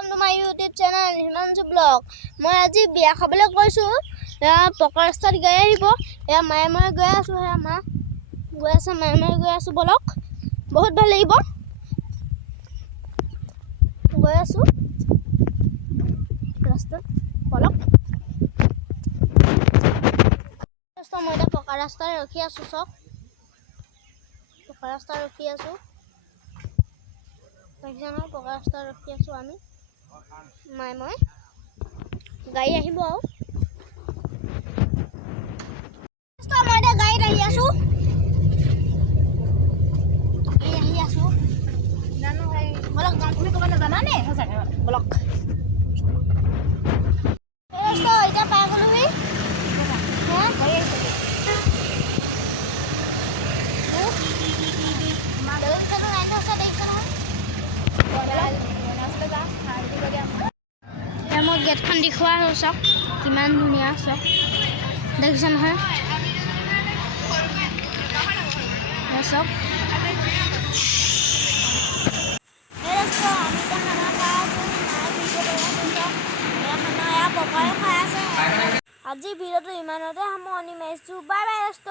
Welcome to my YouTube channel Himanshu Vlog. মই আজি বিয়া খাবলৈ গৈছো পকা ৰাস্তাত গৈ আহিব মায়ে মই গৈ আছো মা গৈ আছে মায়ে মই গৈ আছো বলক বহুত ভাল লাগিব গৈ আছো ৰাস্তাত বলক মই পকা ৰাস্তাত ৰখি আছো চক পকা ৰাস্তাত ৰখি আছো দেখিছানে পকা ৰাস্তাত ৰখি আছো আমি মায়ে মই গাড়ী আহিব মই গাড়ীত আহি আছো জানো বলক যাম তুমি ক'ব নাজানা নে সঁচাকে বলক এতিয়া পাই গ'লোহি মই গেটখন দেখুওৱা চাওক কিমান ধুনীয়া চাওক দেখিছে নহয় চাওক আজি ভিডিঅ'টো ইমানতে সামৰণি মাৰিছোঁ বাই বাই দোস্ত